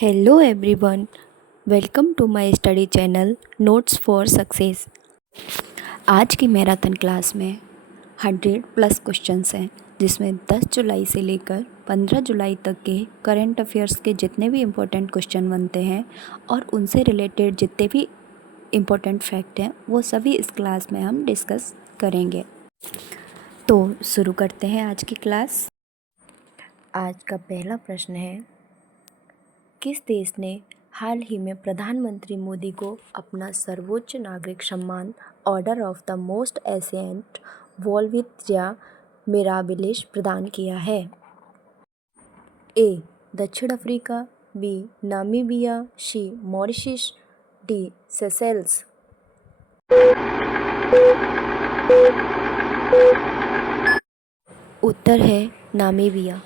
Hello everyone, welcome to my study channel notes for success. आज की marathon class में 100 plus questions हैं, जिसमें 10 जुलाई से लेकर 15 जुलाई तक के करंट अफेयर्स के जितने भी इम्पोर्टेंट क्वेश्चन बनते हैं और उनसे रिलेटेड जितने भी इम्पोर्टेंट फैक्ट हैं वो सभी इस क्लास में हम डिस्कस करेंगे। तो शुरू करते हैं आज की क्लास। आज का पहला प्रश्न है, किस देश ने हाल ही में प्रधानमंत्री मोदी को अपना सर्वोच्च नागरिक सम्मान Order of the Most Ancient Welwitschia Mirabilis प्रदान किया है? ए. दक्षिण Africa, B. Namibia, C. Mauritius, D. Seychelles. उत्तर है नामीबिया।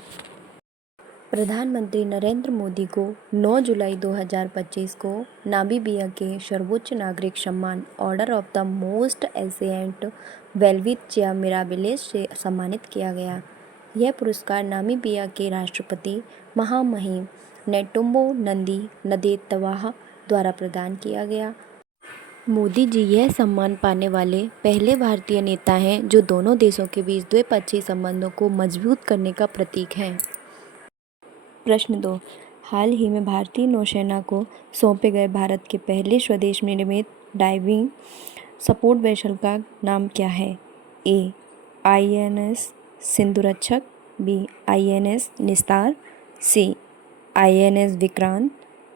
प्रधानमंत्री नरेंद्र मोदी को 9 जुलाई 2025 को नामीबिया के सर्वोच्च नागरिक सम्मान Order of the Most Ancient Welwitschia Mirabilis से सम्मानित किया गया। यह पुरस्कार नामीबिया के राष्ट्रपति महामहिम नेटुम्बो नंदी नदेतवाह द्वारा प्रदान किया गया। मोदी जी यह सम्मान पाने वाले पहले भारतीय नेता हैं जो दोनों देशों के बीच द्विपक्षीय संबंधों को मजबूत करने का प्रतीक हैं। प्रश्न 2, हाल ही में भारतीय नौसेना को सौंपे गए भारत के पहले स्वदेश निर्मित डाइविंग सपोर्ट वेसल का नाम क्या है? A. INS Sindhurakshak, B. INS Nistar, C. INS Vikrant,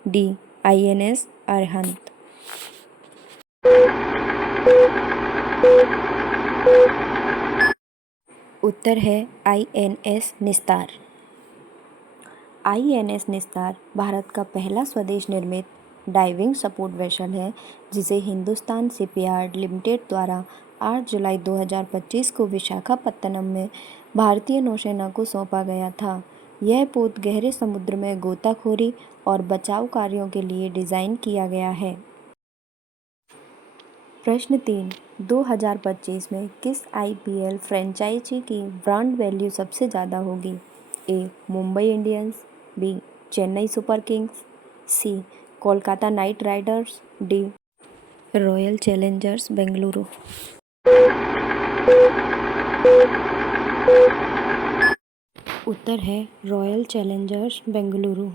D. INS Arihant. उत्तर है INS निस्तार। INS निस्तार भारत का पहला स्वदेश निर्मित डाइविंग सपोर्ट वेसल है, जिसे हिंदुस्तान शिपयार्ड लिमिटेड द्वारा 8 जुलाई 2025 को विशाखापत्तनम में भारतीय नौसेना को सौंपा गया था। यह पोत गहरे समुद्र में गोताखोरी और बचाव कार्यों के लिए डिज़ाइन किया गया है। प्रश्न 3, 2025 में किस IPL फ्रेंचाइजी की ब्रांड वैल्यू सबसे ज़्यादा होगी? A. Mumbai Indians, B. Chennai Super Kings, C. Kolkata Knight Riders, D. Royal Challengers Bengaluru. उत्तर है Royal Challengers Bengaluru.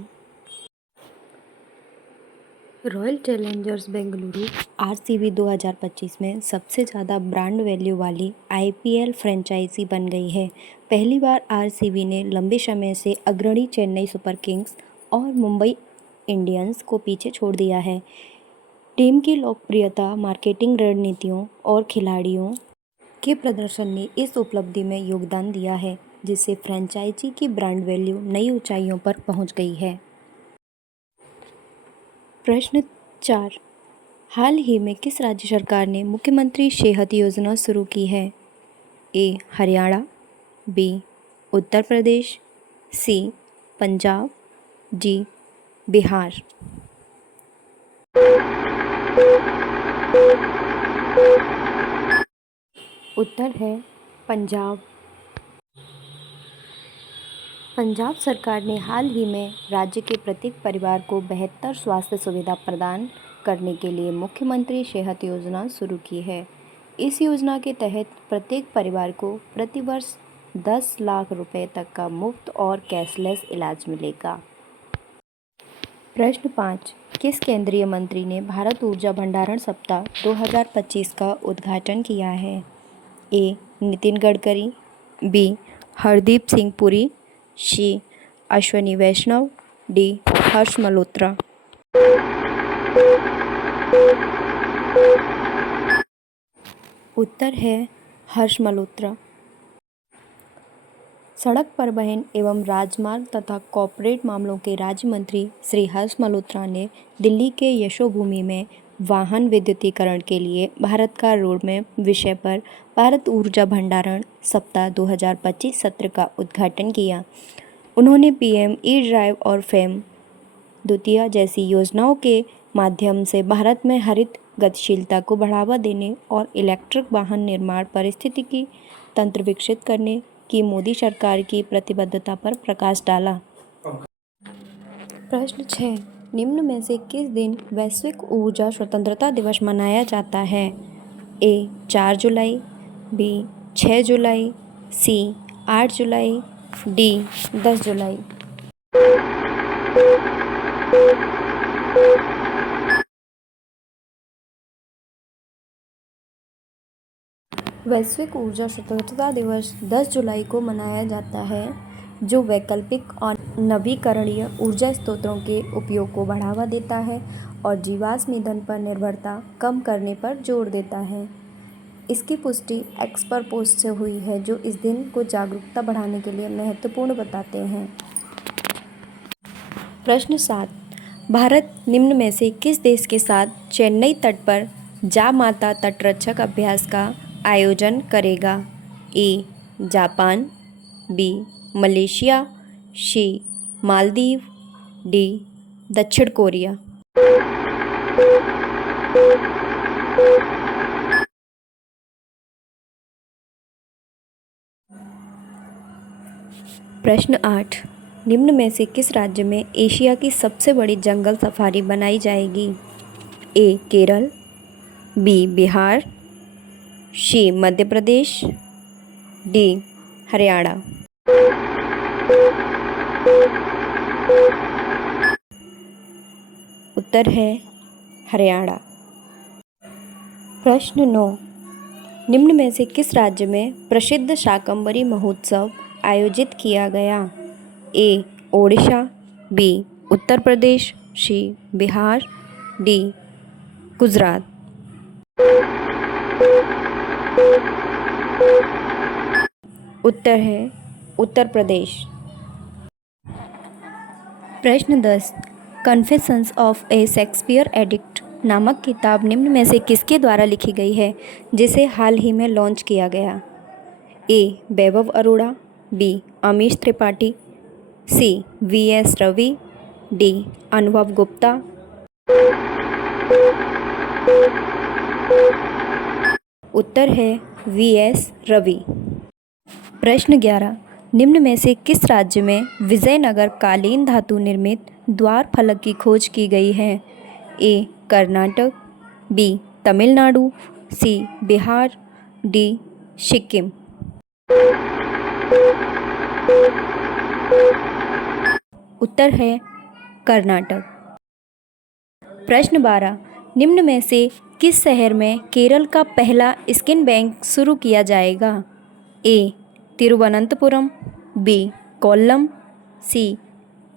Royal Challengers Bengaluru RCB 2025 में सबसे ज़्यादा ब्रांड वैल्यू वाली IPL फ्रेंचाइजी बन गई है। पहली बार RCB ने लंबे समय से अग्रणी चेन्नई सुपर किंग्स और मुंबई इंडियंस को पीछे छोड़ दिया है। टीम की लोकप्रियता, मार्केटिंग रणनीतियों और खिलाड़ियों के प्रदर्शन ने इस उपलब्धि में योगदान दिया है, जिससे फ्रेंचाइजी की ब्रांड वैल्यू नई ऊंचाइयों पर पहुंच गई है। प्रश्न 4, हाल ही में किस राज्य सरकार ने मुख्यमंत्री सेहत योजना शुरू की है? ए. हरियाणा, बी. उत्तर प्रदेश, सी. पंजाब, डी. बिहार। उत्तर है पंजाब। पंजाब सरकार ने हाल ही में राज्य के प्रत्येक परिवार को बेहतर स्वास्थ्य सुविधा प्रदान करने के लिए मुख्यमंत्री सेहत योजना शुरू की है। इस योजना के तहत प्रत्येक परिवार को प्रतिवर्ष 10 लाख रुपए तक का मुफ्त और कैशलेस इलाज मिलेगा। प्रश्न 5, किस केंद्रीय मंत्री ने भारत ऊर्जा भंडारण सप्ताह 2025 का उद्घाटन किया है? ए. नितिन गडकरी, बी. हरदीप सिंह पुरी, सी. अश्विनी वैष्णव, डी. हर्ष मल्होत्रा। उत्तर है हर्ष मल्होत्रा। सड़क परिवहन एवं राजमार्ग तथा कॉर्पोरेट मामलों के राज्य मंत्री श्री हर्ष मल्होत्रा ने दिल्ली के यशोभूमि में वाहन विद्युतीकरण के लिए भारत का रोडमैप विषय पर भारत ऊर्जा भंडारण सप्ताह 2025 सत्र का उद्घाटन किया। उन्होंने PM E-ड्राइव और FAME द्वितीय जैसी योजनाओं के माध्यम से भारत में हरित गतिशीलता को बढ़ावा देने और इलेक्ट्रिक वाहन निर्माण पारिस्थितिकी तंत्र विकसित करने की मोदी सरकार की प्रतिबद्धता पर प्रकाश डाला। प्रश्न 6, निम्न में से किस दिन वैश्विक ऊर्जा स्वतंत्रता दिवस मनाया जाता है? ए 4 जुलाई, बी 6 जुलाई, सी 8 जुलाई, डी 10 जुलाई। वैश्विक ऊर्जा स्वतंत्रता दिवस 10 जुलाई को मनाया जाता है, जो वैकल्पिक और नवीकरणीय ऊर्जा स्रोतों के उपयोग को बढ़ावा देता है और जीवाश्म ईंधन पर निर्भरता कम करने पर जोर देता है। इसकी पुष्टि एक्सपर्ट पोस्ट से हुई है, जो इस दिन को जागरूकता बढ़ाने के लिए महत्वपूर्ण बताते हैं। प्रश्न 7, भारत निम्न में से किस देश के साथ चेन्नई तट पर जामाता तटरक्षक अभ्यास का आयोजन करेगा? A Japan, b Malaysia, c Maldives, d दक्षिण कोरिया। प्रश्न 8, निम्न में से किस राज्य में एशिया की सबसे बड़ी जंगल सफारी बनाई जाएगी? ए केरल, बी बिहार, सी मध्य प्रदेश, डी हरियाणा। उत्तर है हरियाणा। प्रश्न 9, निम्न में से किस राज्य में प्रसिद्ध शाकंभरी महोत्सव आयोजित किया गया? ए ओडिशा, बी उत्तर प्रदेश, सी बिहार, डी गुजरात। उत्तर है उत्तर प्रदेश। प्रश्न 10, confessions of A Shakespeare addict नामक किताब निम्न में से किसके द्वारा लिखी गई है, जिसे हाल ही में लॉन्च किया गया? ए वैभव अरोड़ा, बी अमीश त्रिपाठी, सी वी.एस. रवि, डी अनुभव गुप्ता। उत्तर है वी.एस. रवि। प्रश्न 11, निम्न में से किस राज्य में विजयनगर कालीन धातु निर्मित द्वार फलक की खोज की गई है? ए कर्नाटक, बी तमिलनाडु, सी बिहार, डी सिक्किम। उत्तर है कर्नाटक। प्रश्न 12, निम्न में से किस शहर में केरल का पहला स्किन बैंक शुरू किया जाएगा? ए तिरुवनंतपुरम, बी कोल्लम, सी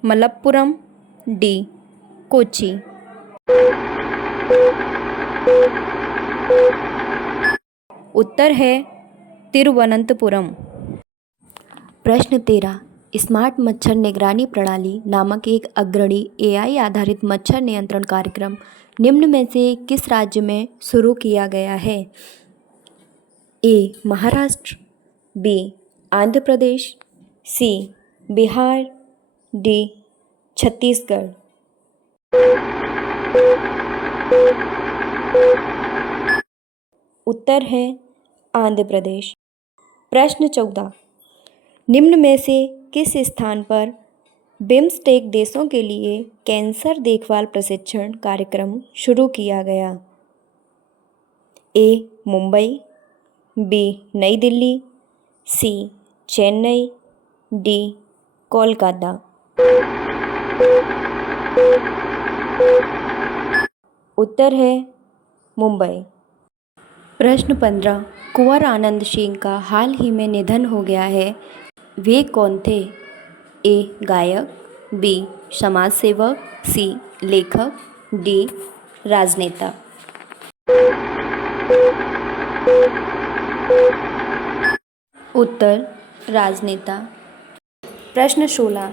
मलप्पुरम, डी कोच्चि। उत्तर है तिरुवनंतपुरम। प्रश्न 13, स्मार्ट मच्छर निगरानी प्रणाली नामक एक अग्रणी एआई आधारित मच्छर नियंत्रण कार्यक्रम निम्न में से किस राज्य में शुरू किया गया है? ए महाराष्ट्र, बी आंध्र प्रदेश, सी बिहार, डी छत्तीसगढ़। उत्तर है आंध्र प्रदेश। प्रश्न 14, निम्न में से किस स्थान पर बिम्स्टेक देशों के लिए कैंसर देखभाल प्रशिक्षण कार्यक्रम शुरू किया गया? ए मुंबई, बी नई दिल्ली, सी चेन्नई, डी कोलकाता। उत्तर है मुंबई। प्रश्न 15, कुंवर आनंद सिंह का हाल ही में निधन हो गया है, वे कौन थे? ए गायक, बी समाज सेवक, सी लेखक, डी राजनेता। उत्तर राजनेता। प्रश्न 16,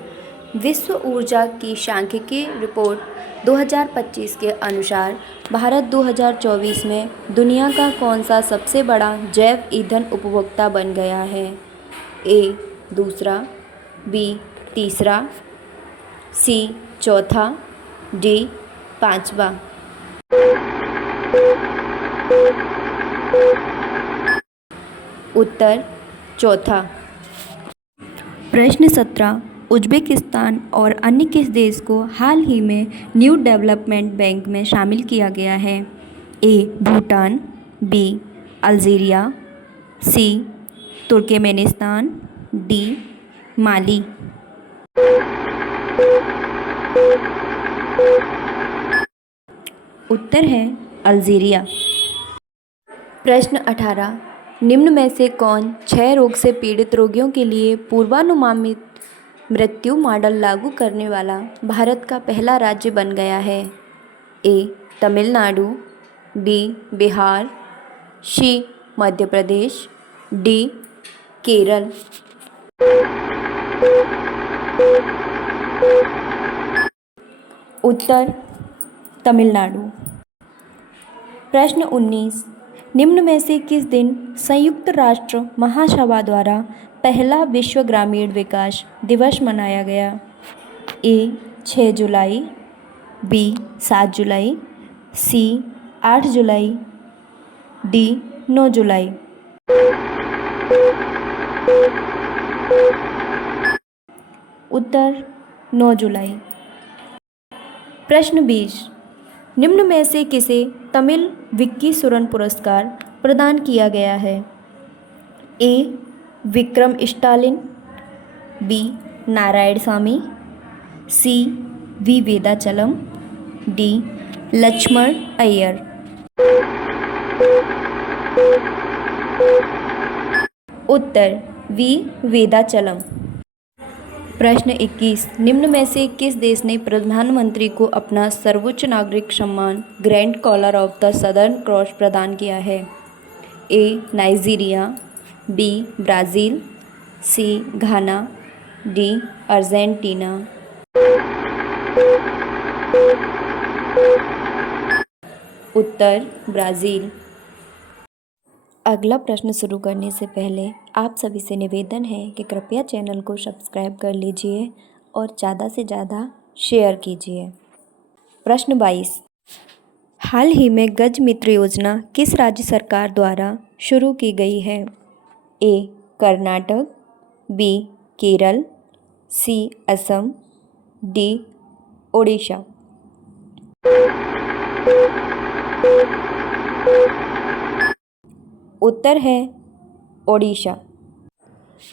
विश्व ऊर्जा की सांख्यिकीय रिपोर्ट 2025 के अनुसार भारत 2024 में दुनिया का कौन सा सबसे बड़ा जैव ईंधन उपभोक्ता बन गया है? ए दूसरा, बी तीसरा, सी चौथा, डी पांचवा। उत्तर चौथा। प्रश्न 17, उज़्बेकिस्तान और अन्य किस देश को हाल ही में न्यू डेवलपमेंट बैंक में शामिल किया गया है? A. Bhutan, B. Algeria, C. Turkmenistan, D. Mali. उत्तर है अल्जीरिया। प्रश्न 18, निम्न में से कौन क्षय रोग से पीड़ित रोगियों के लिए पूर्वानुमानित मृत्यु मॉडल लागू करने वाला भारत का पहला राज्य बन गया है? ए. तमिलनाडु, बी. बिहार, सी. मध्य प्रदेश, डी. केरल। उत्तर तमिलनाडु। प्रश्न 19, निम्न में से किस दिन संयुक्त राष्ट्र महासभा द्वारा पहला विश्व ग्रामीण विकास दिवस मनाया गया? ए. 6 जुलाई, बी. 7 जुलाई, सी. 8 जुलाई, डी. 9 जुलाई। उत्तर 9 जुलाई। प्रश्न 20, निम्न में से किसे तमिल विक्की सुरन पुरस्कार प्रदान किया गया है? A. Vikram Stalin, B. Narayanasamy, C. V. Vedachalam, D. Lakshman Iyer. उत्तर वी. वेदाचलम। प्रश्न 21, निम्न में से किस देश ने प्रधानमंत्री को अपना सर्वोच्च नागरिक सम्मान Grand Collar of the Southern Cross प्रदान किया है? A. Nigeria, B. Brazil, C. Ghana, D. Argentina. उत्तर ब्राज़ील। अगला प्रश्न शुरू करने से पहले आप सभी से निवेदन है कि कृपया चैनल को सब्सक्राइब कर लीजिए और ज़्यादा से ज़्यादा शेयर कीजिए। प्रश्न 22, हाल ही में गज मित्र योजना किस राज्य सरकार द्वारा शुरू की गई है? ए. कर्नाटक, बी. केरल, सी. असम, डी. ओडिशा। उत्तर है ओडिशा।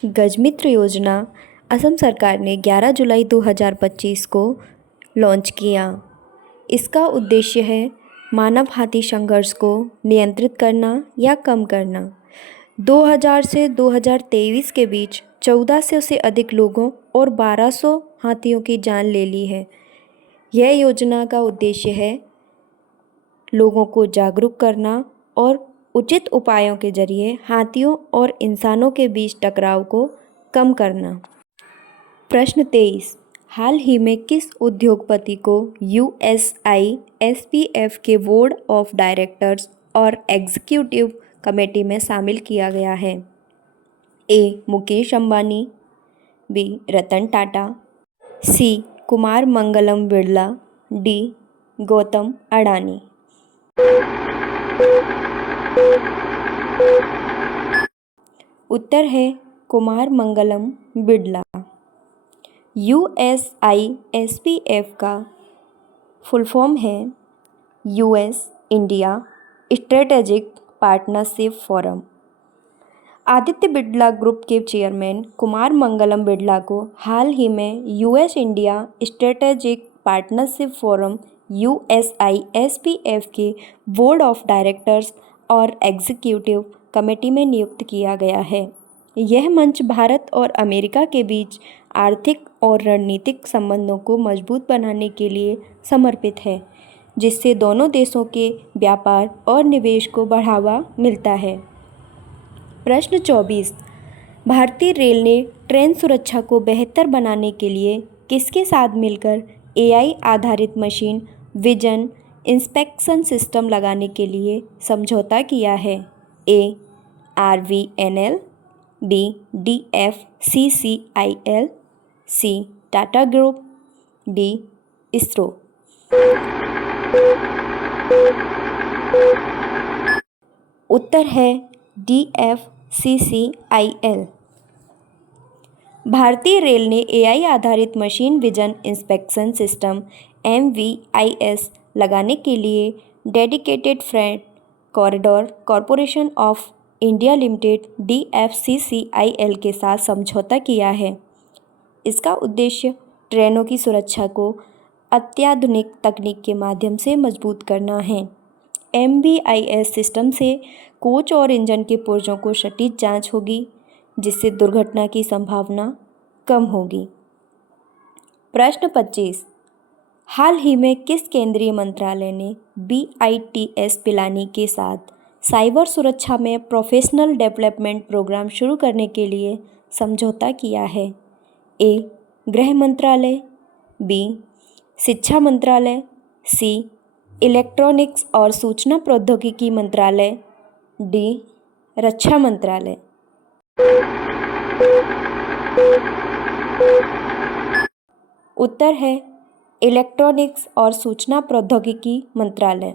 गजमित्र योजना असम सरकार ने 11 जुलाई 2025 को लॉन्च किया। इसका उद्देश्य है मानव हाथी संघर्ष को नियंत्रित करना या कम करना। 2000 से 2023 के बीच 1400 से अधिक लोगों और 1200 हाथियों की जान ले ली है। यह योजना का उद्देश्य है लोगों को जागरूक करना और उचित उपायों के जरिए हाथियों और इंसानों के बीच टकराव को कम करना। प्रश्न 23, हाल ही में किस उद्योगपति को USISPF के बोर्ड ऑफ डायरेक्टर्स और एग्जीक्यूटिव कमेटी में शामिल किया गया है? ए. मुकेश अंबानी, बी. रतन टाटा, सी. कुमार मंगलम बिरला, डी. गौतम अडानी। उत्तर है कुमार मंगलम बिरला। USISPF का फुल फॉर्म है US India strategic partnership forum. Aditya Birla group के चेयरमैन कुमार मंगलम बिरला को हाल ही में US India strategic partnership forum USISPF के बोर्ड ऑफ डायरेक्टर्स और एग्जीक्यूटिव कमेटी में नियुक्त किया गया है। यह मंच भारत और अमेरिका के बीच आर्थिक और रणनीतिक संबंधों को मजबूत बनाने के लिए समर्पित है, जिससे दोनों देशों के व्यापार और निवेश को बढ़ावा मिलता है। प्रश्न 24, भारतीय रेल ने ट्रेन सुरक्षा को बेहतर बनाने के लिए किसके साथ मिलकर AI आधारित मशीन विजन इंस्पेक्शन सिस्टम लगाने के लिए समझौता किया है? A. RVNL, B. DFCCIL, C. Tata group, D. ISRO. उत्तर है DFCCIL। भारतीय रेल ने एआई आधारित machine vision inspection system MVIS लगाने के लिए Dedicated Freight Corridor Corporation of India Limited DFCCIL के साथ समझौता किया है। इसका उद्देश्य ट्रेनों की सुरक्षा को अत्याधुनिक तकनीक के माध्यम से मजबूत करना है। MVIS सिस्टम से कोच और इंजन के पुर्जों को सटीक जांच होगी, जिससे दुर्घटना की संभावना कम होगी। प्रश्न 25। हाल ही में किस केंद्रीय मंत्रालय ने BITS पिलानी के साथ साइबर सुरक्षा में प्रोफेशनल डेवलपमेंट प्रोग्राम शुरू करने के लिए समझौता किया है? A. गृह मंत्रालय, B. शिक्षा मंत्रालय, C. इलेक्ट्रॉनिक्स और सूचना प्रौद्योगिकी मंत्रालय, D. रक्षा मंत्रालय। उत्तर है इलेक्ट्रॉनिक्स और सूचना प्रौद्योगिकी मंत्रालय।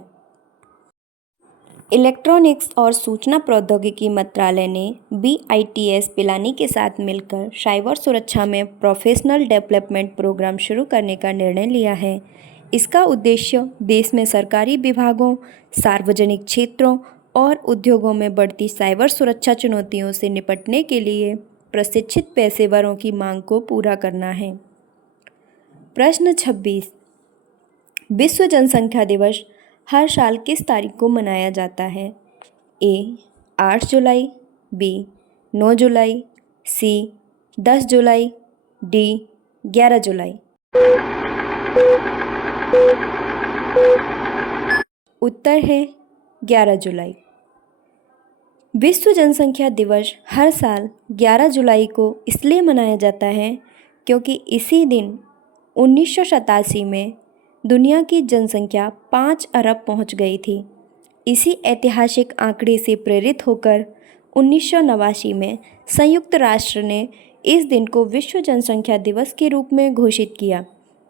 इलेक्ट्रॉनिक्स और सूचना प्रौद्योगिकी मंत्रालय ने BITS पिलानी के साथ मिलकर साइबर सुरक्षा में प्रोफेशनल डेवलपमेंट प्रोग्राम शुरू करने का निर्णय लिया है। इसका उद्देश्य देश में सरकारी विभागों, सार्वजनिक क्षेत्रों और उद्योगों में बढ़ती साइबर सुरक्षा चुनौतियों से निपटने के लिए प्रशिक्षित पेशेवरों की मांग को पूरा करना है। प्रश्न 26। विश्व जनसंख्या दिवस हर साल किस तारीख को मनाया जाता है? A. 8 July, B. 9 July, C. 10 July, D. 11 जुलाई। उत्तर है 11 जुलाई। विश्व जनसंख्या दिवस हर साल 11 जुलाई को इसलिए मनाया जाता है क्योंकि इसी दिन 1987 में दुनिया की जनसंख्या 5 अरब पहुंच गई थी। इसी ऐतिहासिक आंकड़े से प्रेरित होकर 1989 में संयुक्त राष्ट्र ने इस दिन को विश्व जनसंख्या दिवस के रूप में घोषित किया,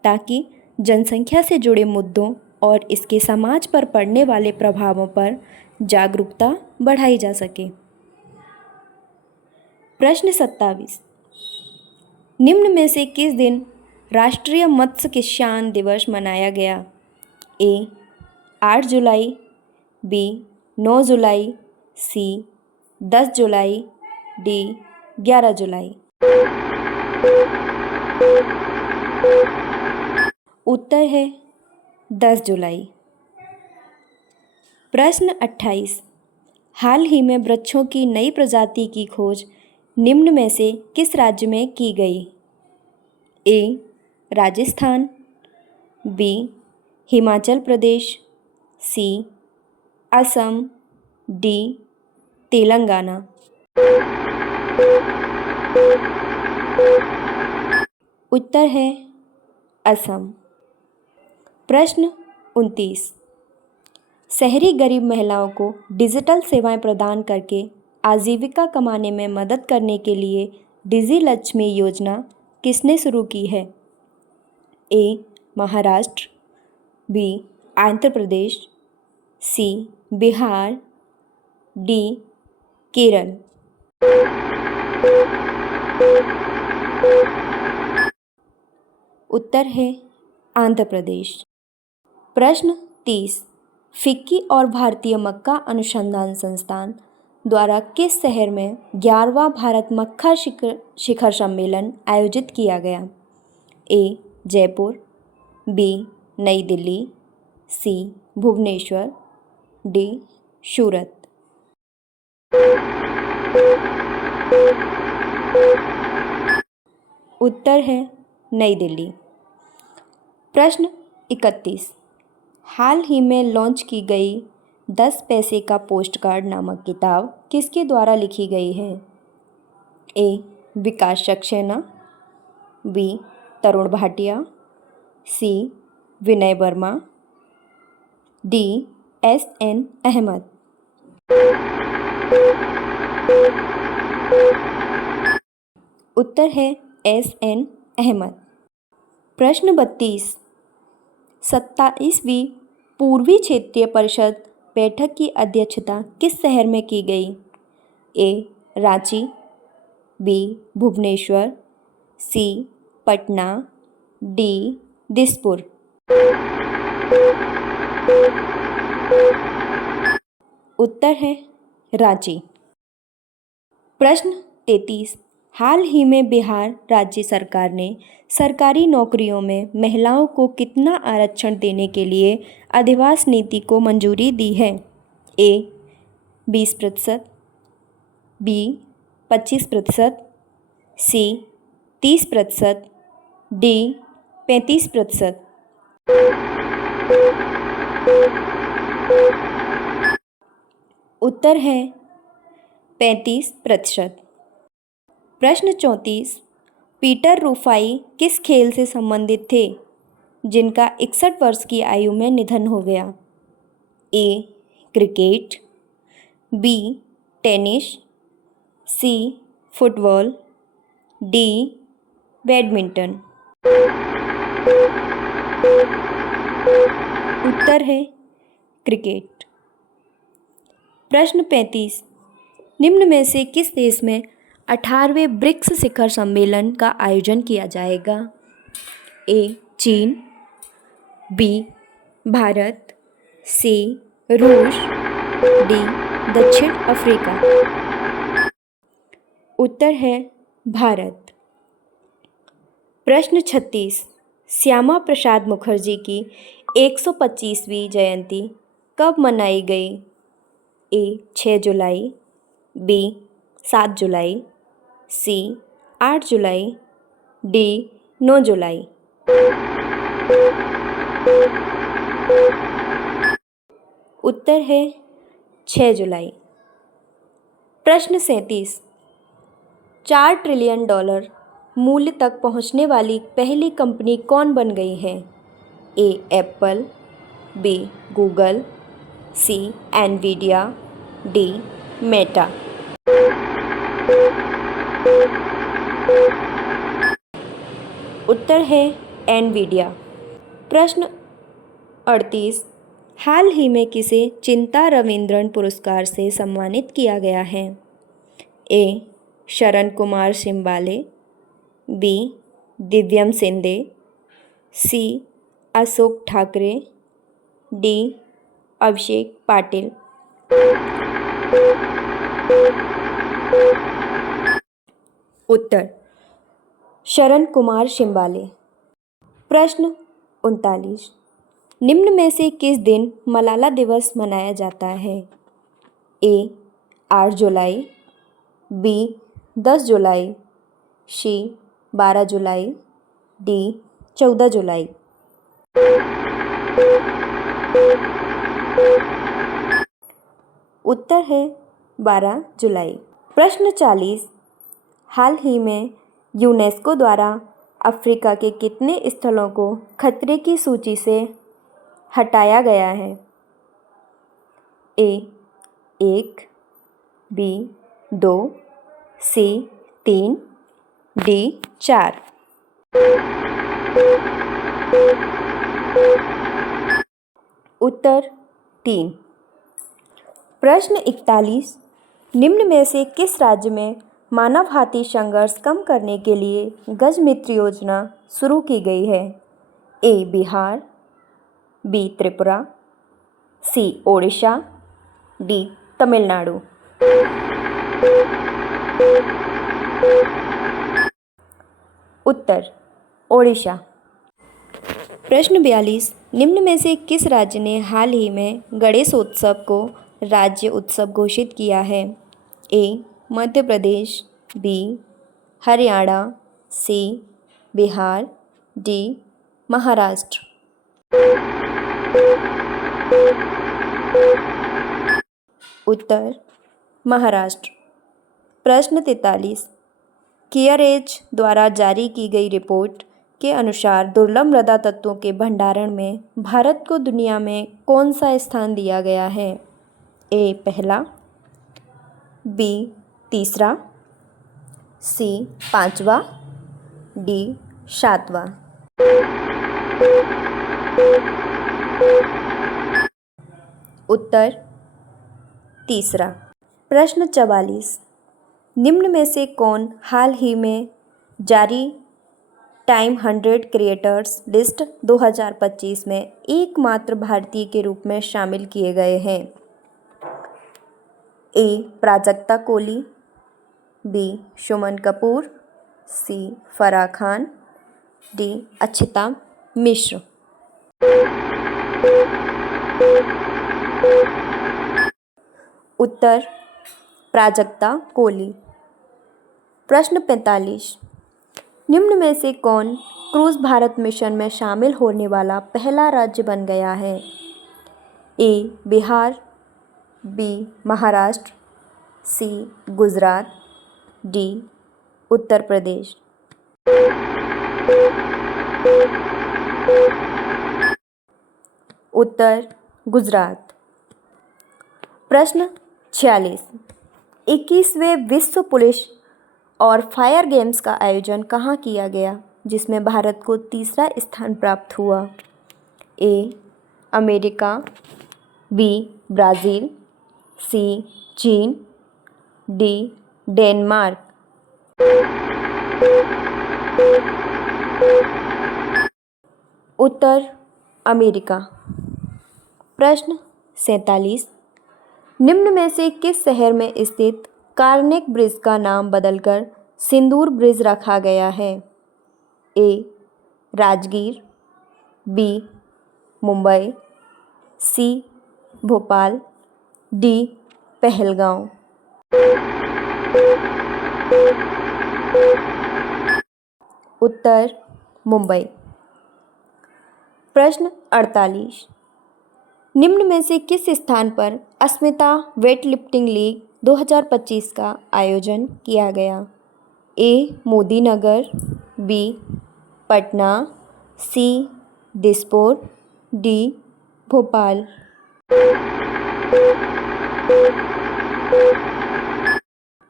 ताकि जनसंख्या से जुड़े मुद्दों और इसके समाज पर पड़ने वाले प्रभावों पर जागरूकता बढ़ाई जा सके। प्रश्न 27। निम्न में से किस दिन राष्ट्रीय मत्स्य किसान दिवस मनाया गया? A. 8 July, B. 9 July, C. 10 July, D. 11 जुलाई। उत्तर है 10 जुलाई। प्रश्न 28। हाल ही में वृक्षों की नई प्रजाति की खोज निम्न में से किस राज्य में की गई? A. Rajasthan, B. Himachal Pradesh, C. Assam, D. Telangana. उत्तर है असम। प्रश्न 29। शहरी गरीब महिलाओं को डिजिटल सेवाएं प्रदान करके आजीविका कमाने में मदद करने के लिए डिजी लक्ष्मी योजना किसने शुरू की है? A. Maharashtra, B. Andhra Pradesh, C. Bihar, D. Kerala. उत्तर है आंध्र प्रदेश। प्रश्न 30। फिक्की और भारतीय मक्का अनुसंधान संस्थान द्वारा किस शहर में 11वां भारत मक्खा शिखर सम्मेलन आयोजित किया गया? A. जयपुर, B. नई दिल्ली, C. भुवनेश्वर, D. सूरत। उत्तर है नई दिल्ली। प्रश्न 31। हाल ही में लॉन्च की गई 10 पैसे का पोस्टकार्ड नामक किताब किसके द्वारा लिखी गई है? A. Vikas Saxena, B. Tarun Bhatia, C. Vinay Verma, D. S.N. Ahmad. उत्तर है S.N. अहमद। प्रश्न 32। 27वीं पूर्वी क्षेत्रीय परिषद बैठक की अध्यक्षता किस शहर में की गई? A. Ranchi, B. Bhubaneswar, C Patna, D Dispur. उत्तर है रांची। प्रश्न 33। हाल ही में बिहार राज्य सरकार ने सरकारी नौकरियों में महिलाओं को कितना आरक्षण देने के लिए अधिवास नीति को मंजूरी दी है? ए 20%, बी 25%, सी 30%, डी 35%। उत्तर है 35%। प्रश्न 34। पीटर रूफाई किस खेल से संबंधित थे जिनका 61 वर्ष की आयु में निधन हो गया? A cricket, B tennis, C football, D badminton. उत्तर है क्रिकेट। प्रश्न 35। निम्न में से किस देश में 18वें ब्रिक्स शिखर सम्मेलन का आयोजन किया जाएगा? ए चीन, बी भारत, सी रूस, डी दक्षिण अफ्रीका। उत्तर है भारत। प्रश्न 36। श्यामा प्रसाद मुखर्जी की 125वीं जयंती कब मनाई गई? ए 6 जुलाई, बी 7 जुलाई, सी 8 जुलाई, डी 9 जुलाई। उत्तर है 6 जुलाई। प्रश्न 37। $4 ट्रिलियन मूल्य तक पहुंचने वाली पहली कंपनी कौन बन गई है? ए एप्पल, बी गूगल, सी एनवीडिया, डी मेटा। उत्तर है एनवीडिया। प्रश्न 38। हाल ही में किसे चिंता रविंद्रन पुरस्कार से सम्मानित किया गया है? ए शरण कुमार शिंबाले, बी दिव्यम शिंदे, सी अशोक ठाकरे, डी अभिषेक पाटिल। उत्तर शरण कुमार शिंबाले। प्रश्न 39। निम्न में से किस दिन मलाला दिवस मनाया जाता है? ए 8 जुलाई, बी 10 जुलाई, सी 12 जुलाई, डी 14 जुलाई। उत्तर है 12 जुलाई। प्रश्न 40। हाल ही में यूनेस्को द्वारा अफ्रीका के कितने स्थलों को खतरे की सूची से हटाया गया है? ए 1, बी 2, सी 3, डी 4। उत्तर 3। प्रश्न 41। निम्न में से किस राज्य में मानव हाथी संघर्ष कम करने के लिए गज मित्र योजना शुरू की गई है? ए बिहार, बी त्रिपुरा, सी ओडिशा, डी तमिलनाडु। उत्तर ओडिशा। प्रश्न 42। निम्न में से किस राज्य ने हाल ही में गणेशोत्सव को राज्य उत्सव घोषित किया है? ए मध्य प्रदेश, बी हरियाणा, सी बिहार, डी महाराष्ट्र। उत्तर महाराष्ट्र। प्रश्न 43। केयरेज द्वारा जारी की गई रिपोर्ट के अनुसार दुर्लभ मृदा तत्वों के भंडारण में भारत को दुनिया में कौन सा स्थान दिया गया है? ए पहला, बी तीसरा, सी पांचवा, डी सातवां। उत्तर तीसरा। प्रश्न 44। निम्न में से कौन हाल ही में जारी टाइम 100 क्रिएटर्स लिस्ट 2025 में एकमात्र भारतीय के रूप में शामिल किए गए हैं? ए प्राजक्ता कोली, बी सुमन कपूर, सी फराह खान, डी अक्षिता मिश्र। उत्तर प्राजक्ता कोली। प्रश्न 45, निम्न में से कौन क्रूज भारत मिशन में शामिल होने वाला पहला राज्य बन गया है? ए बिहार, बी महाराष्ट्र, सी गुजरात, डी उत्तर प्रदेश। उत्तर गुजरात। प्रश्न 46, 21वें विश्व पुलिस और फायर गेम्स का आयोजन कहाँ किया गया जिसमें भारत को तीसरा स्थान प्राप्त हुआ? ए अमेरिका, बी ब्राज़ील, सी चीन, डी डेनमार्क। उत्तर अमेरिका। प्रश्न 47, निम्न में से किस शहर में स्थित कार्नेक ब्रिज का नाम बदलकर सिंदूर ब्रिज रखा गया है? ए राजगीर, बी मुंबई, सी भोपाल, डी पहलगांव। उत्तर मुंबई। प्रश्न 48, निम्न में से किस स्थान पर अस्मिता वेटलिफ्टिंग लीग 2025 का आयोजन किया गया? ए मोदी नगर, बी पटना, सी दिसपुर, डी भोपाल।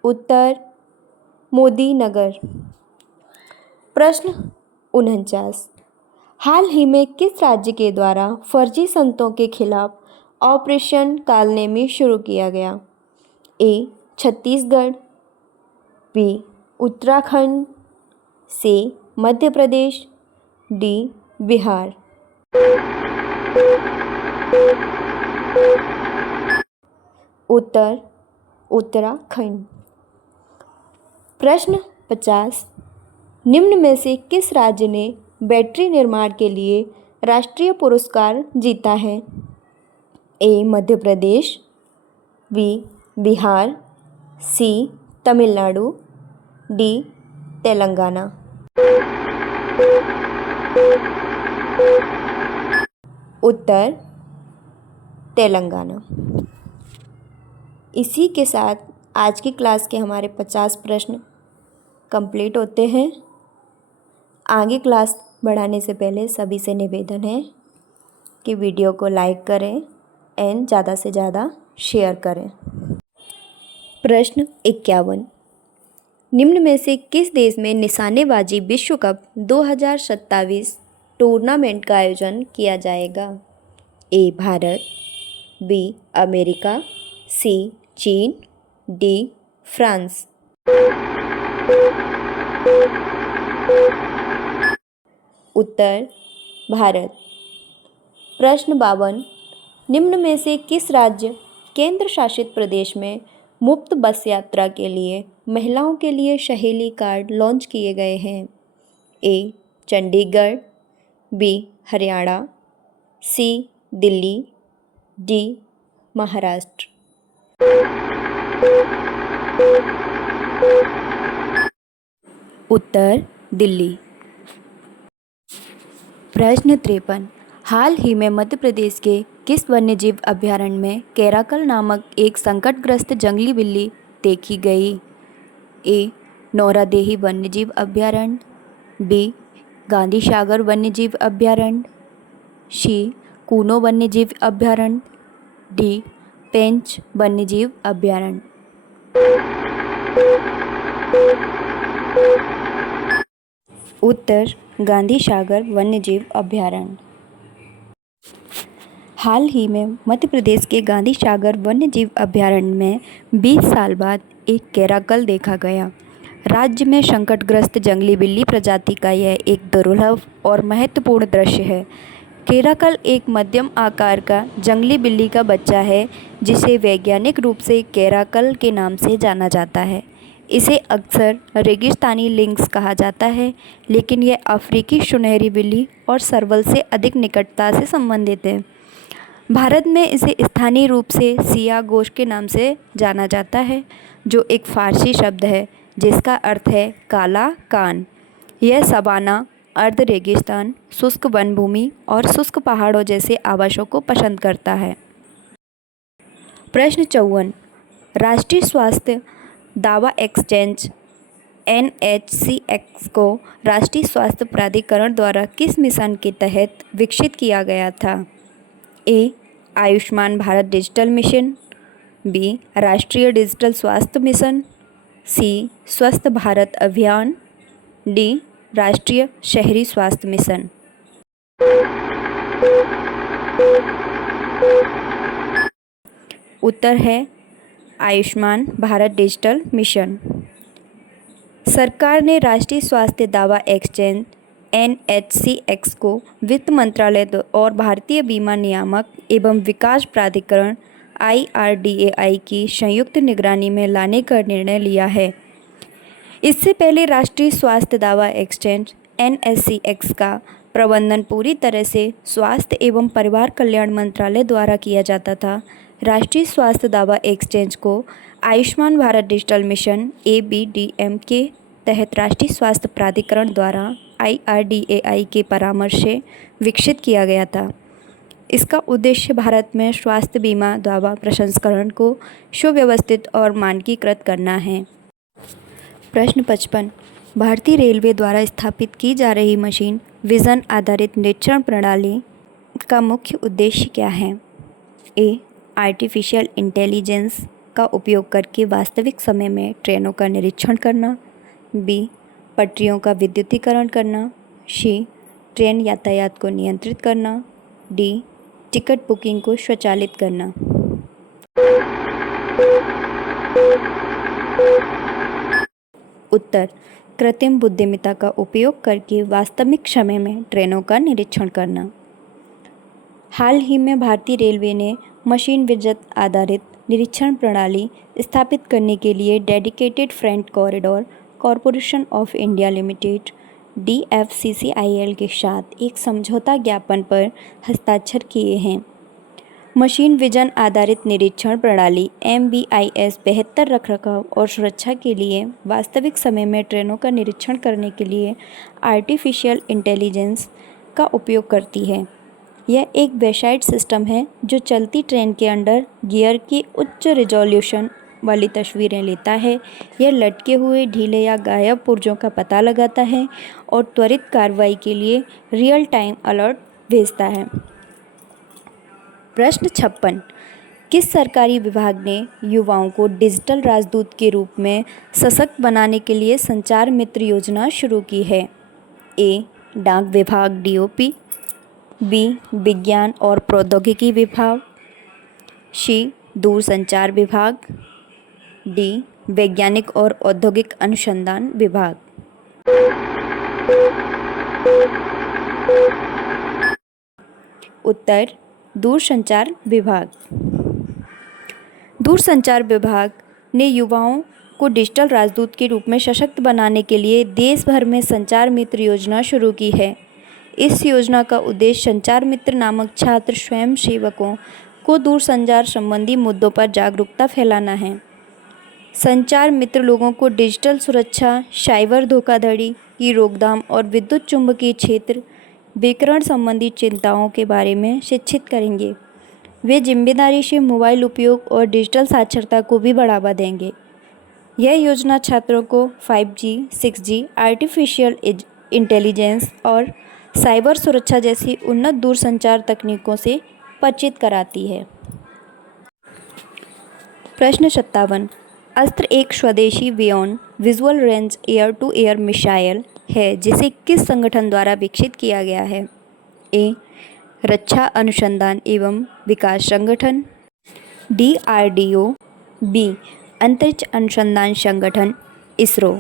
उत्तर मोदी नगर। प्रश्न 49, हाल ही में किस राज्य के द्वारा फर्जी संतों के खिलाफ ऑपरेशन कालनेमी शुरू किया गया? ए छत्तीसगढ़, बी उत्तराखंड, सी मध्य प्रदेश, डी बिहार। उत्तर उत्तराखंड। प्रश्न 50, निम्न में से किस राज्य ने बैटरी निर्माण के लिए राष्ट्रीय पुरस्कार जीता है? ए मध्य प्रदेश, बी बिहार, सी तमिलनाडु, डी तेलंगाना। उत्तर तेलंगाना। इसी के साथ आज की क्लास के हमारे 50 प्रश्न कंप्लीट होते हैं। आगे क्लास बढ़ाने से पहले सभी से निवेदन है कि वीडियो को लाइक करें एंड ज़्यादा से ज़्यादा शेयर करें। प्रश्न 51, निम्न में से किस देश में निशानेबाजी विश्व कप 2027 टूर्नामेंट का आयोजन किया जाएगा? ए भारत, बी अमेरिका, सी चीन, डी फ्रांस। उत्तर भारत। प्रश्न 52, निम्न में से किस राज्य केंद्र शासित प्रदेश में मुफ्त बस यात्रा के लिए महिलाओं के लिए सहेली कार्ड लॉन्च किए गए हैं? ए चंडीगढ़, बी हरियाणा, सी दिल्ली, डी महाराष्ट्र। उत्तर दिल्ली। प्रश्न 53, हाल ही में मध्य प्रदेश के किस वन्यजीव अभयारण्य में कैराकल नामक एक संकटग्रस्त जंगली बिल्ली देखी गई? ए नौरादेही वन्यजीव अभयारण्य, बी गांधी सागर वन्यजीव अभयारण्य, सी कूनो वन्यजीव अभयारण्य, डी पेंच वन्यजीव अभयारण्य। उत्तर गांधी सागर वन्यजीव अभयारण्य। हाल ही में मध्य प्रदेश के गांधी सागर वन्यजीव अभयारण्य में 20 साल बाद एक कैराकल देखा गया। राज्य में संकटग्रस्त जंगली बिल्ली प्रजाति का यह एक दुर्लभ और महत्वपूर्ण दृश्य है। केराकल एक मध्यम आकार का जंगली बिल्ली का बच्चा है जिसे वैज्ञानिक रूप से केराकल के नाम से जाना जाता है। इसे अक्सर रेगिस्तानी लिंक्स कहा जाता है, लेकिन यह अफ्रीकी सुनहरी बिल्ली और सरवल से अधिक निकटता से संबंधित है। भारत में इसे स्थानीय रूप से सिया गोश के नाम से जाना जाता है, जो एक फ़ारसी शब्द है जिसका अर्थ है काला कान। यह सवाना, अर्ध रेगिस्तान, शुष्क वन भूमि और शुष्क पहाड़ों जैसे आवासों को पसंद करता है। प्रश्न 54। राष्ट्रीय स्वास्थ्य दावा एक्सचेंज NHCX को राष्ट्रीय स्वास्थ्य प्राधिकरण द्वारा किस मिशन के तहत विकसित किया गया था? A. Ayushman Bharat Digital Mission, B. Rashtriya Digital Swasthya Mission, C. Swasth Bharat अभियान, डी. राष्ट्रीय शहरी स्वास्थ्य मिशन। उत्तर है आयुष्मान भारत डिजिटल मिशन। सरकार ने राष्ट्रीय स्वास्थ्य दावा एक्सचेंज NHCX को वित्त मंत्रालय और भारतीय बीमा नियामक एवं विकास प्राधिकरण IRDAI की संयुक्त निगरानी में लाने का निर्णय लिया है। इससे पहले राष्ट्रीय स्वास्थ्य दावा एक्सचेंज NHCX का प्रबंधन पूरी तरह से स्वास्थ्य एवं परिवार कल्याण मंत्रालय द्वारा किया जाता था। राष्ट्रीय स्वास्थ्य दावा एक्सचेंज को Ayushman Bharat Digital mission ABDM के तहत राष्ट्रीय स्वास्थ्य प्राधिकरण द्वारा IRDAI के परामर्श से विकसित किया गया था। इसका उद्देश्य भारत में स्वास्थ्य बीमा दावा प्रसंस्करण को सुव्यवस्थित और मानकीकृत करना है। प्रश्न 55। भारतीय रेलवे द्वारा स्थापित की जा रही मशीन विजन आधारित निरीक्षण प्रणाली का मुख्य उद्देश्य क्या है? ए. आर्टिफिशियल इंटेलिजेंस का उपयोग करके वास्तविक समय में ट्रेनों का निरीक्षण करना, बी. पटरियों का विद्युतीकरण करना, सी. ट्रेन यातायात को नियंत्रित करना, डी. टिकट बुकिंग को स्वचालित करना। उत्तर कृत्रिम बुद्धिमत्ता का उपयोग करके वास्तविक समय में ट्रेनों का निरीक्षण करना। हाल ही में भारतीय रेलवे ने मशीन विजन आधारित निरीक्षण प्रणाली स्थापित करने के लिए Dedicated Freight Corridor Corporation of India Limited DFCCIL के साथ एक समझौता ज्ञापन पर हस्ताक्षर किए हैं। मशीन विजन आधारित निरीक्षण प्रणाली MVIS बेहतर रखरखाव और सुरक्षा के लिए वास्तविक समय में ट्रेनों का निरीक्षण करने के लिए आर्टिफिशियल इंटेलिजेंस का उपयोग करती है। यह एक वेबसाइट सिस्टम है जो चलती ट्रेन के अंडर गियर की उच्च रिजोल्यूशन वाली तस्वीरें लेता है। यह लटके हुए, ढीले या गायब पुर्जों का पता लगाता है और त्वरित कार्रवाई के लिए रियल टाइम अलर्ट भेजता है। प्रश्न 56। किस सरकारी विभाग ने युवाओं को डिजिटल राजदूत के रूप में सशक्त बनाने के लिए संचार मित्र योजना शुरू की है? ए. डाक विभाग DOP, बी. विज्ञान और प्रौद्योगिकी विभाग, सी. दूरसंचार विभाग, डी. वैज्ञानिक और औद्योगिक अनुसंधान विभाग। उत्तर दूरसंचार विभाग। दूरसंचार विभाग ने युवाओं को डिजिटल राजदूत के रूप में सशक्त बनाने के लिए देश भर में संचार मित्र योजना शुरू की है। इस योजना का उद्देश्य संचार मित्र नामक छात्र स्वयंसेवकों को दूरसंचार संबंधी मुद्दों पर जागरूकता फैलाना है। संचार मित्र लोगों को डिजिटल सुरक्षा, साइबर धोखाधड़ी की रोकथाम और विद्युत चुम्बकीय क्षेत्र विकिरण संबंधी चिंताओं के बारे में शिक्षित करेंगे। वे जिम्मेदारी से मोबाइल उपयोग और डिजिटल साक्षरता को भी बढ़ावा देंगे। यह योजना छात्रों को 5G, 6G, आर्टिफिशियल इंटेलिजेंस और साइबर सुरक्षा जैसी उन्नत दूरसंचार तकनीकों से परिचित कराती है। प्रश्न 57। अस्त्र एक स्वदेशी beyond visual range air to air missile है जिसे किस संगठन द्वारा विकसित किया गया है? ए. रक्षा अनुसंधान एवं विकास संगठन, DRDO, बी. अंतरिक्ष अनुसंधान संगठन ISRO,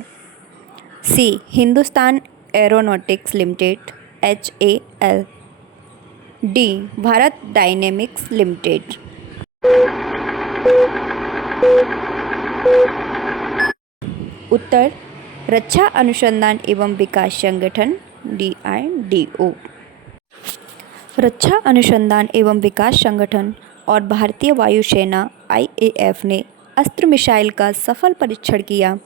C Hindustan Aeronautics Limited HAL, D Bharat Dynamics Limited. उत्तर रक्षा अनुसंधान एवं विकास संगठन DRDO। रक्षा अनुसंधान एवं विकास संगठन और भारतीय वायुसेना IAF ने अस्त्र मिसाइल का सफल परीक्षण किया।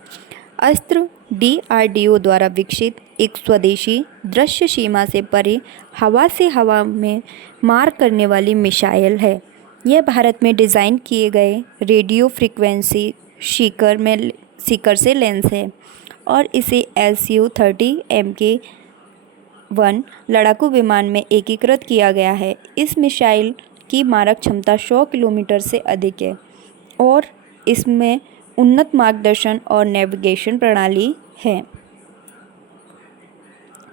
अस्त्र DRDO द्वारा विकसित एक स्वदेशी दृश्य सीमा से परे हवा से हवा में मार करने वाली मिसाइल है। यह भारत में डिज़ाइन किए गए रेडियो फ्रीक्वेंसी सीकर से लेंस है और इसे Su-30 Mk-1 लड़ाकू विमान में एकीकृत किया गया है। इस मिसाइल की मारक क्षमता 100 किलोमीटर से अधिक है और इसमें उन्नत मार्गदर्शन और नेविगेशन प्रणाली है।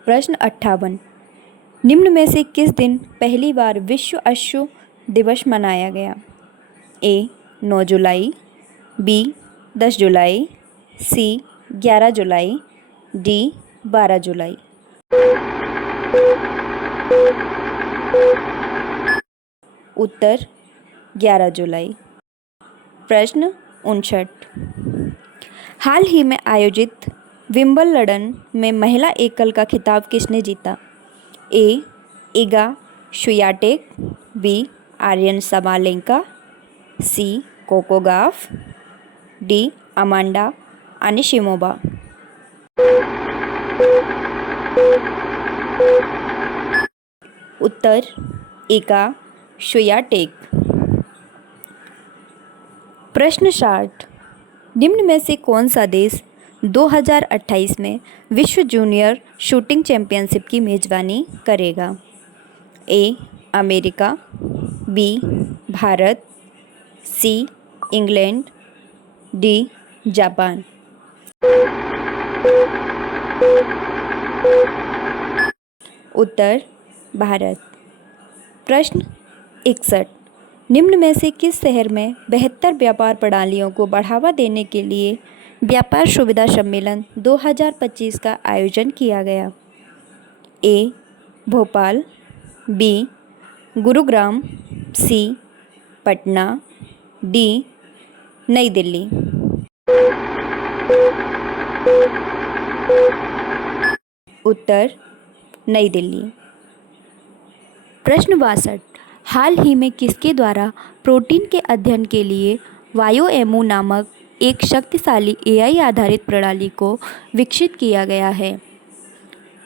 प्रश्न 58, निम्न में से किस दिन पहली बार विश्व अश्व दिवस मनाया गया? A 9 July, B 10 July, C 11 July, D 12 जुलाई। उत्तर 11 जुलाई। प्रश्न 59, हाल ही में आयोजित विंबलडन में महिला एकल का खिताब किसने जीता? A Iga Swiatek, B Aryna Sabalenka, C Coco Gauff, D Amanda Anisimova. उत्तर इगा स्वियाटेक। प्रश्न 60, निम्न में से कौन सा देश 2028 में विश्व जूनियर शूटिंग चैंपियनशिप की मेजबानी करेगा? A America, B Bharat, C England, D Japan. उत्तर भारत। प्रश्न 61, निम्न में से किस शहर में बेहतर व्यापार प्रणालियों को बढ़ावा देने के लिए व्यापार सुविधा सम्मेलन 2025 का आयोजन किया गया? A Bhopal, B Gurugram, C Patna, D नई दिल्ली। उत्तर नई दिल्ली। प्रश्न 62, हाल ही में किसके द्वारा प्रोटीन के अध्ययन के लिए वायोएमो नामक एक शक्तिशाली AI आधारित प्रणाली को विकसित किया गया है?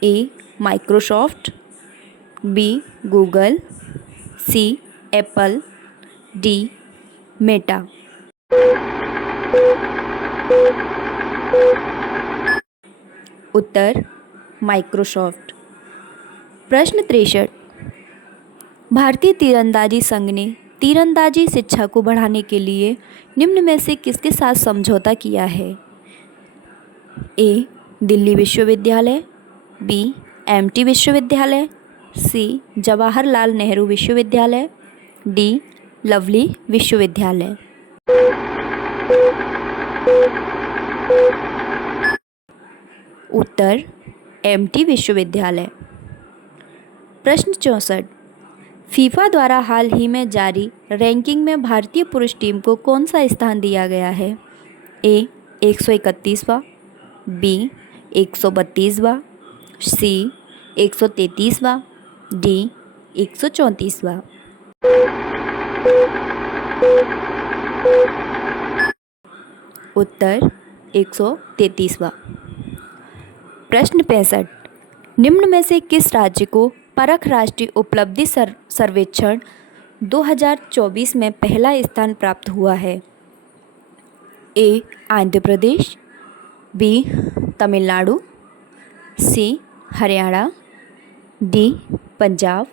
A Microsoft, B Google, C Apple, D Meta. Uttar Microsoft. प्रश्न 63, भारतीय तीरंदाजी संघ ने तीरंदाजी शिक्षा को बढ़ाने के लिए निम्न में से किसके साथ समझौता किया है? A दिल्ली विश्वविद्यालय, B MT विश्वविद्यालय, C जवाहरलाल नेहरू विश्वविद्यालय, D लवली विश्वविद्यालय। उत्तर MT विश्वविद्यालय। प्रश्न 64, फीफा द्वारा हाल ही में जारी रैंकिंग में भारतीय पुरुष टीम को कौन सा स्थान दिया गया है? A 131वां, B 132वां, C 133वां, D 134वां। उत्तर 133वां। प्रश्न 65, निम्न में से किस राज्य को परख राष्ट्रीय उपलब्धि सर्वेक्षण 2024 में पहला स्थान प्राप्त हुआ है? A Andhra Pradesh, B Tamil Nadu, C Haryana, D Punjab.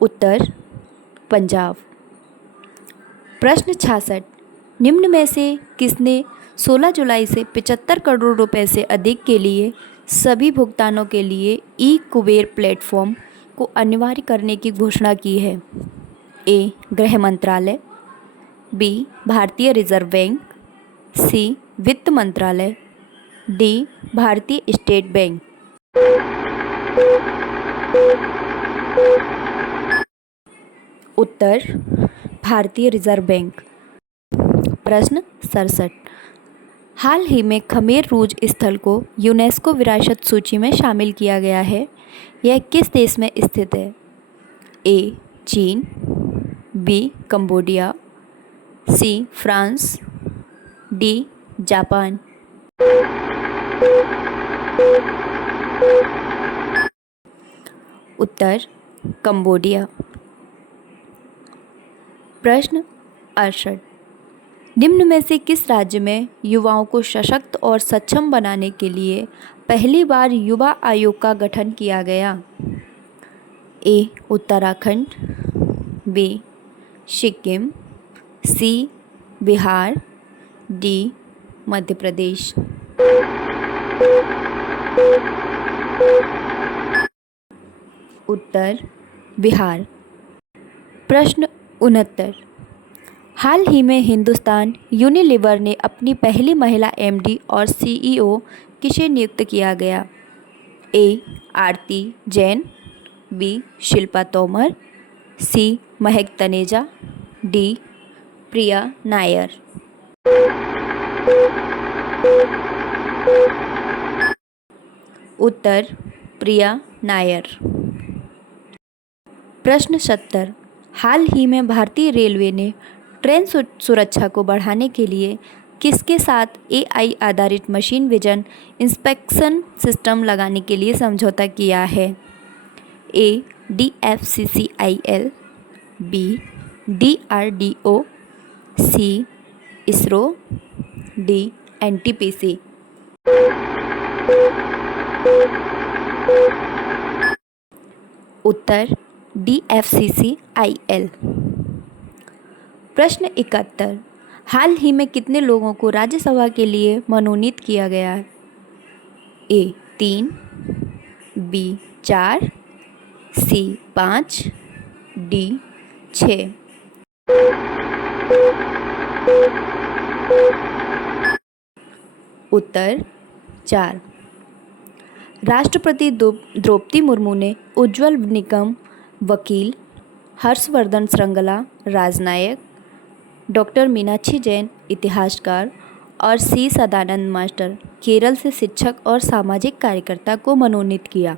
उत्तर पंजाब। प्रश्न 66, निम्न में से किसने 16 जुलाई से 75 करोड़ रुपए से अधिक के लिए सभी भुगतानों के लिए ई कुबेर प्लेटफॉर्म को अनिवार्य करने की घोषणा की है? A गृह मंत्रालय, बी भारतीय रिजर्व बैंक, सी वित्त मंत्रालय, डी भारतीय स्टेट बैंक। उत्तर भारतीय रिजर्व बैंक। प्रश्न 67। हाल ही में खमेर रूज स्थल को यूनेस्को विरासत सूची में शामिल किया गया है। यह किस देश में स्थित है? ए चीन, B Cambodia, C France, D Japan. उत्तर कंबोडिया। प्रश्न 68। निम्न में से किस राज्य में युवाओं को सशक्त और सक्षम बनाने के लिए पहली बार युवा आयोग का गठन किया गया? ए उत्तराखंड, बी सिक्किम, सी बिहार, डी मध्य प्रदेश। उत्तर बिहार। प्रश्न 69। हाल ही में हिंदुस्तान यूनिलीवर ने अपनी पहली महिला एमडी और सीईओ किसे नियुक्त किया गया? ए आरती जैन, बी शिल्पा तोमर, सी महक तनेजा, डी प्रिया नायर। उत्तर प्रिया नायर। प्रश्न 70। हाल ही में भारतीय रेलवे ने ट्रेन सुरक्षा को बढ़ाने के लिए किसके साथ एआई आधारित मशीन विजन इंस्पेक्शन सिस्टम लगाने के लिए समझौता किया है? ए DFCCIL, बी DRDO, सी इसरो, डी NTPC। उत्तर DFCCIL। प्रश्न 71। हाल ही में कितने लोगों को राज्यसभा के लिए मनोनीत किया गया है? ए 3, बी 4, सी 5, डी 6। उत्तर 4। राष्ट्रपति द्रौपदी मुर्मू ने उज्ज्वल निकम, वकील हर्षवर्धन श्रृंगला राजनायक, डॉक्टर मीनाक्षी जैन इतिहासकार और सी सदानंद मास्टर केरल से शिक्षक और सामाजिक कार्यकर्ता को मनोनीत किया।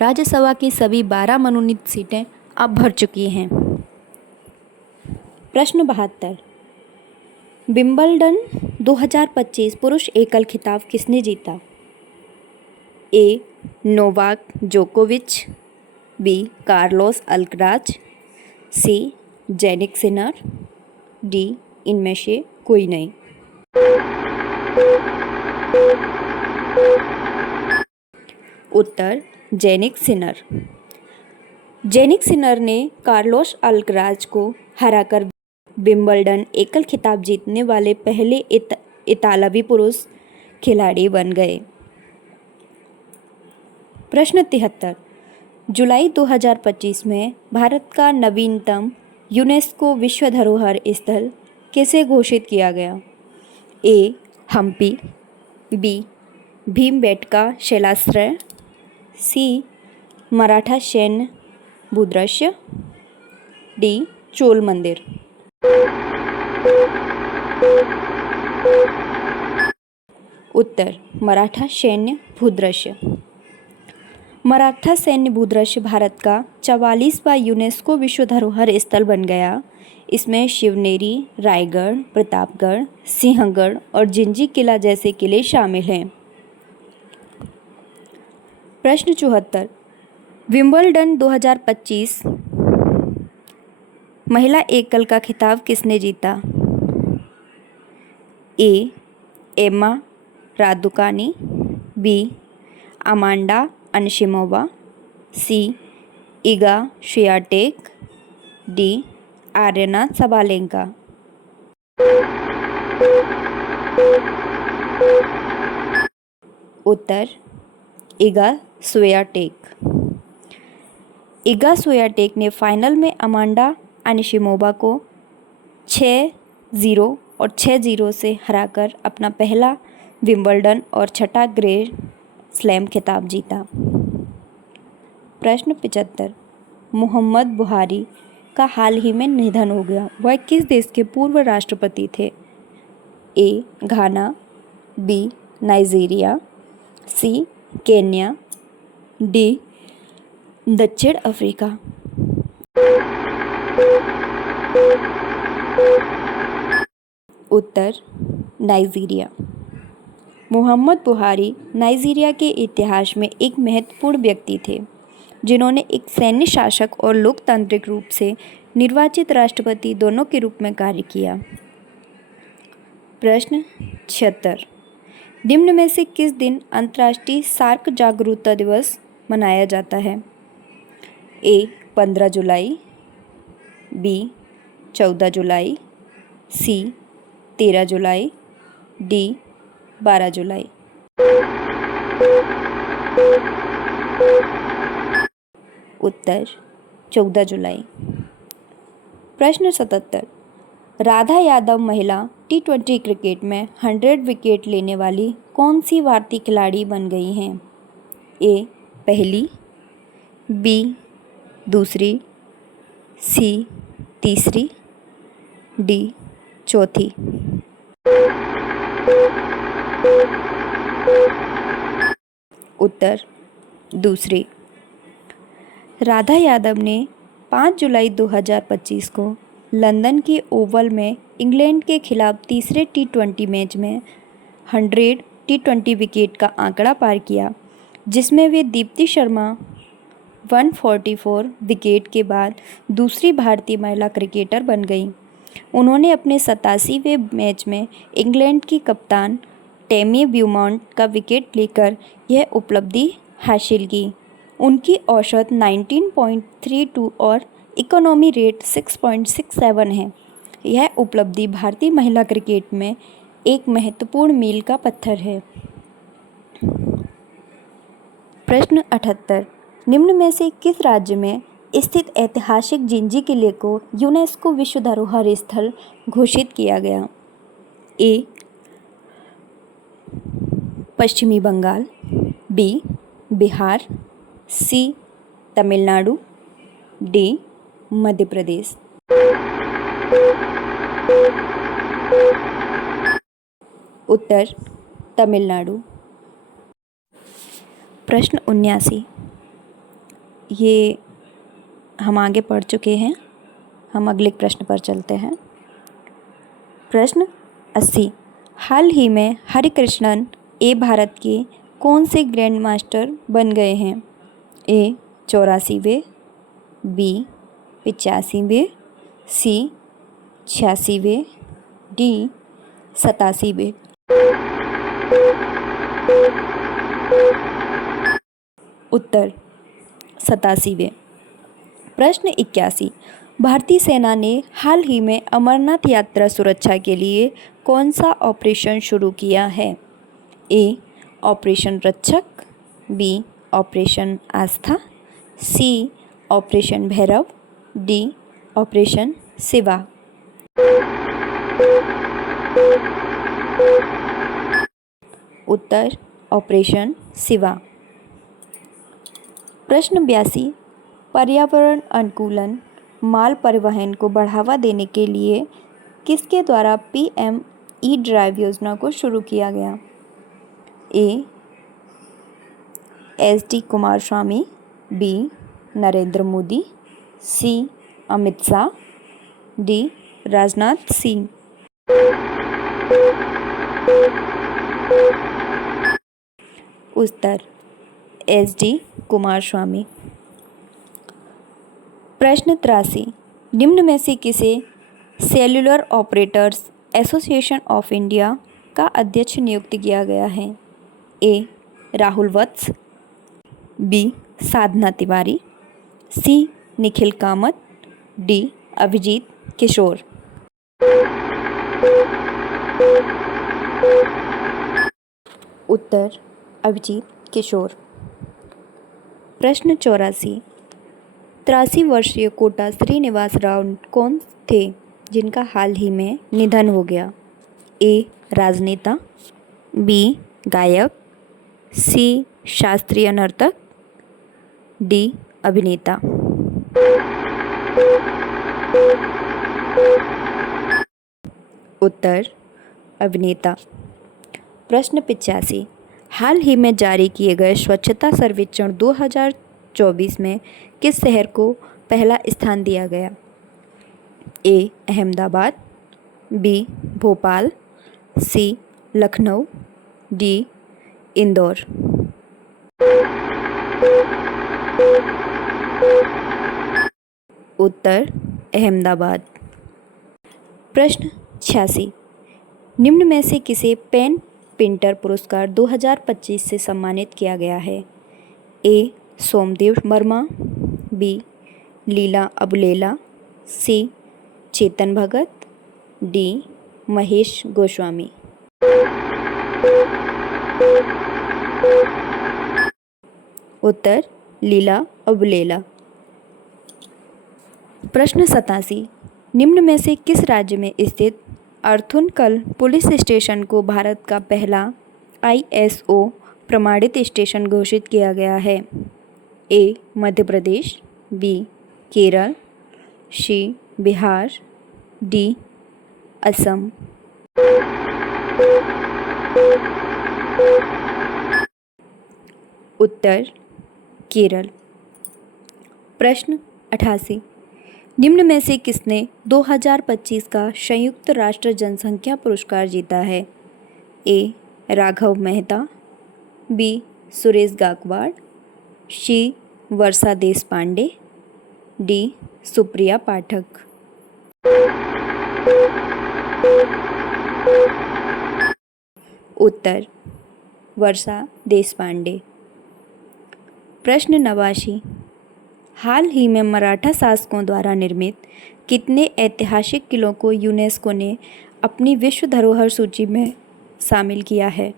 राज्यसभा की सभी 12 मनोनीत सीटें अब भर चुकी हैं। प्रश्न 72। विंबलडन 2025 पुरुष एकल खिताब किसने जीता? ए नोवाक जोकोविच, बी कार्लोस अल्कराज, सी जेनिक सिनर, डी इनमें से कोई नहीं। उत्तर जेनिक सिनर। जेनिक सिनर ने कार्लोस अल्कराज को हराकर विंबलडन एकल खिताब जीतने वाले पहले इतालवी पुरुष खिलाड़ी बन गए। प्रश्न 73। जुलाई 2025 में भारत का नवीनतम यूनेस्को विश्व धरोहर स्थल किसे घोषित किया गया? ए हम्पी, बी भीमबेटका शैलाश्रय, सी मराठा सैन्य भूदृश्य, डी चोल मंदिर। उत्तर मराठा सैन्य भूदृश्य। मराठा सैन्य भूदृश्य भारत का 44वां यूनेस्को विश्व धरोहर स्थल बन गया। इसमें शिवनेरी, रायगढ़, प्रतापगढ़, सिंहगढ़ और जिंजी किला जैसे किले शामिल हैं। प्रश्न 74। विंबलडन 2025 महिला एकल का खिताब किसने जीता? A Emma Raducanu, B Amanda Anisimova, C Iga Swiatek, D Aryna Sabalenka. उत्तर इगा स्वियाटेक। इगा स्वियाटेक ने फाइनल में अमांडा अनशिमोवा को 6-0 0 और 6-0 से हराकर अपना पहला विंबलडन और छठा ग्रैंड स्लैम खिताब जीता। प्रश्न 75, मोहम्मद बुहारी का हाल ही में निधन हो गया, वह किस देश के पूर्व राष्ट्रपति थे? ए घाना, बी नाइजीरिया, सी केन्या, डी दक्षिण अफ्रीका। उत्तर नाइजीरिया। मोहम्मद बुहारी नाइजीरिया के इतिहास में एक महत्वपूर्ण व्यक्ति थे, जिन्होंने एक सैन्य शासक और लोकतांत्रिक रूप से निर्वाचित राष्ट्रपति दोनों के रूप में कार्य किया। प्रश्न 76, निम्न में से किस दिन अंतर्राष्ट्रीय सार्क जागरूकता दिवस मनाया जाता है? ए 15 जुलाई, बी 14 जुलाई, सी 13 जुलाई, डी 12 जुलाई। उत्तर 14 जुलाई। प्रश्न 77, राधा यादव महिला T20 क्रिकेट में 100 विकेट लेने वाली कौन सी भारतीय खिलाड़ी बन गई हैं? ए पहली, बी दूसरी, सी तीसरी, डी चौथी। उत्तर दूसरी। राधा यादव ने 5 जुलाई 2025 को लंदन के ओवल में इंग्लैंड के खिलाफ तीसरे T20 मैच में 100 T20 विकेट का आंकड़ा पार किया, जिसमें वे दीप्ति शर्मा 144 विकेट के बाद दूसरी भारतीय महिला क्रिकेटर बन गईं। उन्होंने अपने 87वें मैच में इंग्लैंड की कप्तान टेमी ब्यूमॉन्ट का विकेट लेकर यह उपलब्धि हासिल की। उनकी औसत 19.32 और इकोनॉमी रेट 6.67 है। यह उपलब्धि भारतीय महिला क्रिकेट में एक महत्वपूर्ण मील का पत्थर है। प्रश्न 78, निम्न में से किस राज्य में स्थित ऐतिहासिक जिंजी किले को यूनेस्को विश्व धरोहर स्थल घोषित किया गया? ए पश्चिमी बंगाल, बी बिहार, सी तमिलनाडु, डी मध्य प्रदेश। उत्तर तमिलनाडु। प्रश्न 79, ये हम आगे पढ़ चुके हैं, हम अगले प्रश्न पर चलते हैं। प्रश्न 80, हाल ही में हरिकृष्णन ए भारत के कौन से ग्रैंड मास्टर बन गए हैं? ए 84वें, बी 85वें, सी 86वें, डी 87वें। उत्तर 87वें। प्रश्न 81, भारतीय सेना ने हाल ही में अमरनाथ यात्रा सुरक्षा के लिए कौन सा ऑपरेशन शुरू किया है? A operation Rakshak, B operation Aastha, C operation Bhairav, D operation Shiva. उत्तर ऑपरेशन शिवा। प्रश्न 82, पर्यावरण अनुकूलन माल परिवहन को बढ़ावा देने के लिए किसके द्वारा PM ई-ड्राइव योजना को शुरू किया गया? ए SD कुमारस्वामी, बी नरेंद्र मोदी, सी अमित शाह, डी राजनाथ सिंह। उत्तर SD कुमारस्वामी। प्रश्न 83, निम्न में से किसे cellular operators association of India का अध्यक्ष नियुक्त किया गया है? ए राहुल वत्स, बी साधना तिवारी, सी निखिल कामत, डी अभिजीत किशोर। उत्तर अभिजीत किशोर। प्रश्न 84, 83 वर्षीय कोटा श्रीनिवास राव कौन थे? जिनका हाल ही में निधन हो गया? ए राजनेता, बी गायक, सी शास्त्रीय नर्तक, डी अभिनेता। उत्तर अभिनेता। प्रश्न 85। हाल ही में जारी किए गए स्वच्छता सर्वेक्षण 2024 में किस शहर को पहला स्थान दिया गया? ए अहमदाबाद, बी भोपाल, सी लखनऊ, डी इंदौर। उत्तर अहमदाबाद। प्रश्न 86। निम्न में से किसे पेन पेंटर पुरस्कार 2025 से सम्मानित किया गया है? ए सोमदेव वर्मा, बी लीला अबुलेला, सी चेतन भगत, डी महेश गोस्वामी। उत्तर लीला अबुलेला। प्रश्न 87। निम्न में से किस राज्य में स्थित अर्थुनकल पुलिस स्टेशन को भारत का पहला ISO प्रमाणित स्टेशन घोषित किया गया है? ए मध्य प्रदेश, बी केरल, सी बिहार, डी असम। उत्तर केरल। प्रश्न 88। निम्न में से किसने 2025 का संयुक्त राष्ट्र जनसंख्या पुरस्कार जीता है? ए राघव मेहता, बी सुरेश गायकवाड़, सी वर्षा देशपांडे, डी सुप्रिया पाठक। उत्तर वर्षा देशपांडे। प्रश्न 89। हाल ही में मराठा शासकों द्वारा निर्मित कितने ऐतिहासिक किलों को यूनेस्को ने अपनी विश्व धरोहर सूची में शामिल किया है?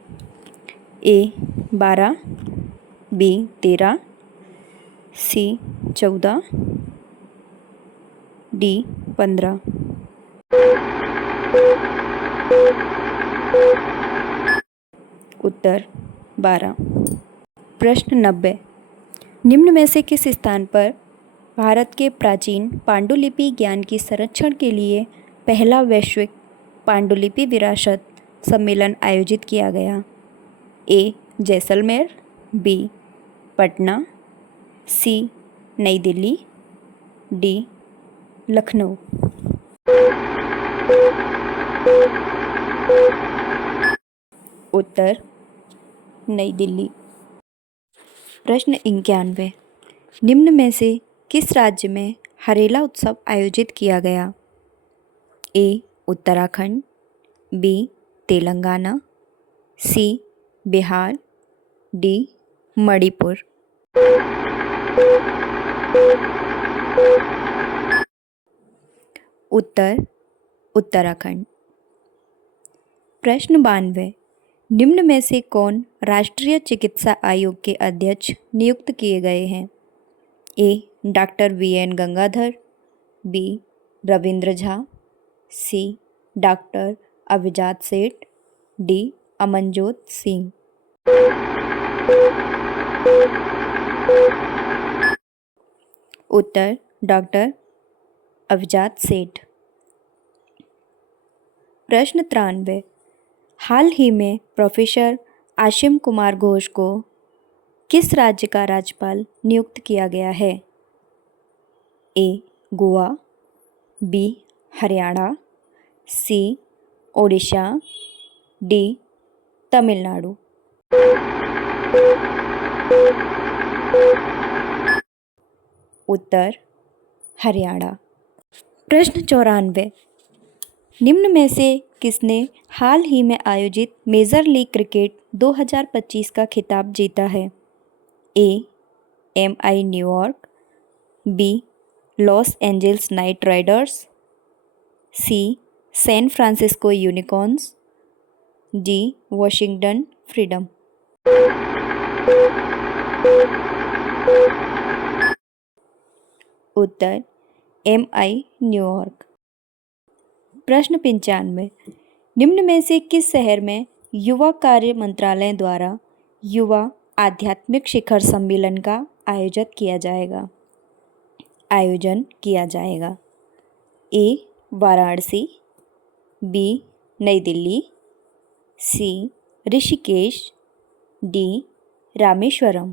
ए 12, बी 13, सी 14, डी 15। उत्तर 12। प्रश्न 90। निम्न में से किस स्थान पर भारत के प्राचीन पांडुलिपि ज्ञान की संरक्षण के लिए पहला वैश्विक पांडुलिपि विरासत सम्मेलन आयोजित किया गया? ए जैसलमेर, बी पटना, सी नई दिल्ली, डी लखनऊ। उत्तर नई दिल्ली। प्रश्न 91। निम्न में से किस राज्य में हरेला उत्सव आयोजित किया गया? ए उत्तराखंड, बी तेलंगाना, सी बिहार, डी मणिपुर। उत्तर उत्तराखंड। प्रश्न 92। निम्न में से कौन राष्ट्रीय चिकित्सा आयोग के अध्यक्ष नियुक्त किए गए हैं? A doctor VN Gangadhar, B Ravindra Jha, C doctor Abhijat Seth, D Amanjot Singh. उत्तर डॉक्टर अभिजात सेठ। प्रश्न 93। हाल ही में प्रोफेसर आशिम कुमार घोष को किस राज्य का राज्यपाल नियुक्त किया गया है? ए गोवा, बी हरियाणा, सी ओडिशा, डी तमिलनाडु। उत्तर हरियाणा। प्रश्न 94। निम्न में से किसने हाल ही में आयोजित मेजर लीग क्रिकेट 2025 का खिताब जीता है? A MI New York, B Los Angeles Knight Riders, C San Francisco Unicorns, D Washington Freedom. उत्तर MI न्यूयॉर्क। प्रश्न 95, निम्न में से किस शहर में युवा कार्य मंत्रालय द्वारा युवा आध्यात्मिक शिखर सम्मेलन का आयोजन किया जाएगा? ए वाराणसी, बी नई दिल्ली, सी ऋषिकेश, डी रामेश्वरम।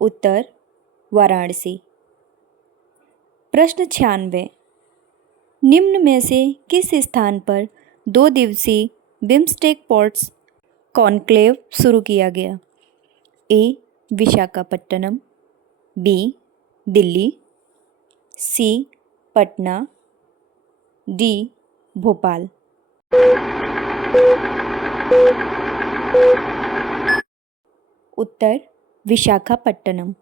उत्तर वाराणसी। प्रश्न 96, निम्न में से किस स्थान पर 2 दिवसीय बिम्स्टेक पोर्ट्स कॉन्क्लेव शुरू किया गया? ए विशाखापट्टनम, बी दिल्ली, सी पटना, डी भोपाल। उत्तर विशाखापट्टनम।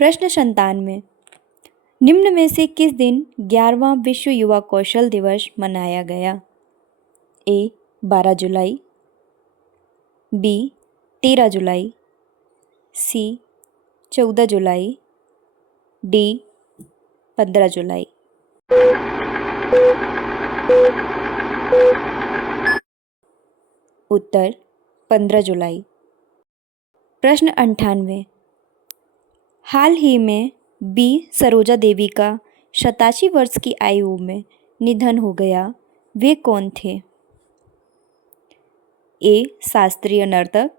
प्रश्न 97, निम्न में से किस दिन 11वां विश्व युवा कौशल दिवस मनाया गया? ए 12 जुलाई, बी 13 जुलाई, सी 14 जुलाई, डी 15 जुलाई। उत्तर 15 जुलाई। प्रश्न 98, हाल ही में बी सरोजा देवी का 87 वर्ष की आयु में निधन हो गया, वे कौन थे? ए शास्त्रीय नर्तक,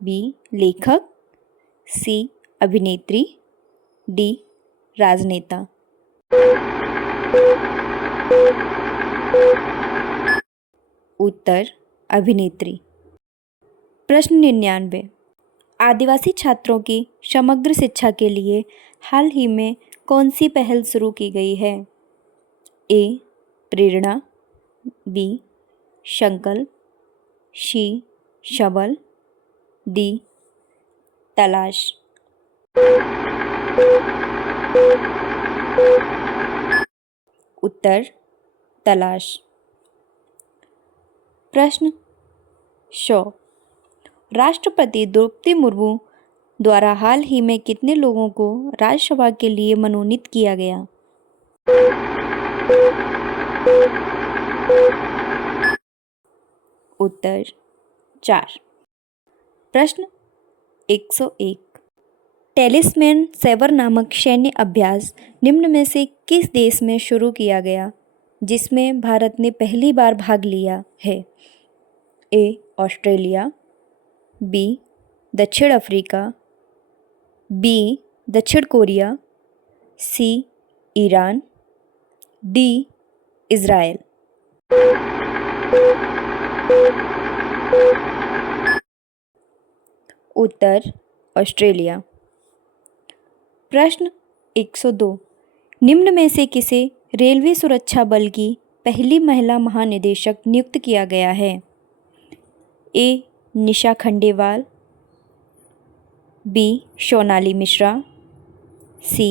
बी लेखक, सी अभिनेत्री, डी राजनेता। उत्तर अभिनेत्री। प्रश्न 99, आदिवासी छात्रों की समग्र शिक्षा के लिए हाल ही में कौन सी पहल शुरू की गई है? ए प्रेरणा, बी संकल्प, सी सबल, डी तलाश। उत्तर तलाश। प्रश्न 100, राष्ट्रपति द्रौपदी मुर्मू द्वारा हाल ही में कितने लोगों को राज्यसभा के लिए मनोनीत किया गया? उत्तर 4। प्रश्न 101, टेलिस्मैन सेवर नामक सैन्य अभ्यास निम्न में से किस देश में शुरू किया गया जिसमें भारत ने पहली बार भाग लिया है? ए ऑस्ट्रेलिया, बी दक्षिण अफ्रीका, बी दक्षिण कोरिया, सी ईरान, डी इज़राइल। उत्तर ऑस्ट्रेलिया। प्रश्न 102, निम्न में से किसे रेलवे सुरक्षा बल की पहली महिला महानिदेशक नियुक्त किया गया है? ए निशा खंडेवाल, बी सोनाली मिश्रा, सी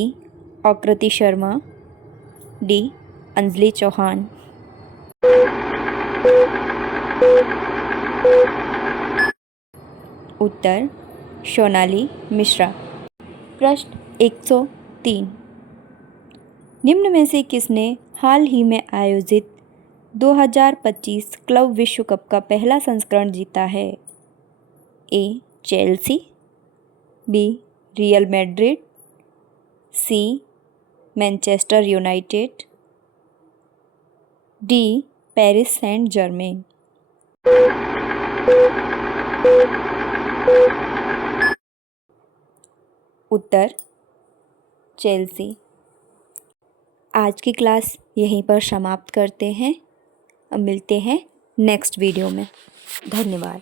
आकृति शर्मा, डी अंजलि चौहान। उत्तर सोनाली मिश्रा। प्रश्न 103, निम्न में से किसने हाल ही में आयोजित 2025 क्लब विश्व कप का पहला संस्करण जीता है? A Chelsea, B Real Madrid, C Manchester United, D Paris Saint Germain. उत्तर चेल्सी। आज की क्लास यहीं पर समाप्त करते हैं। अब मिलते हैं नेक्स्ट वीडियो में। धन्यवाद।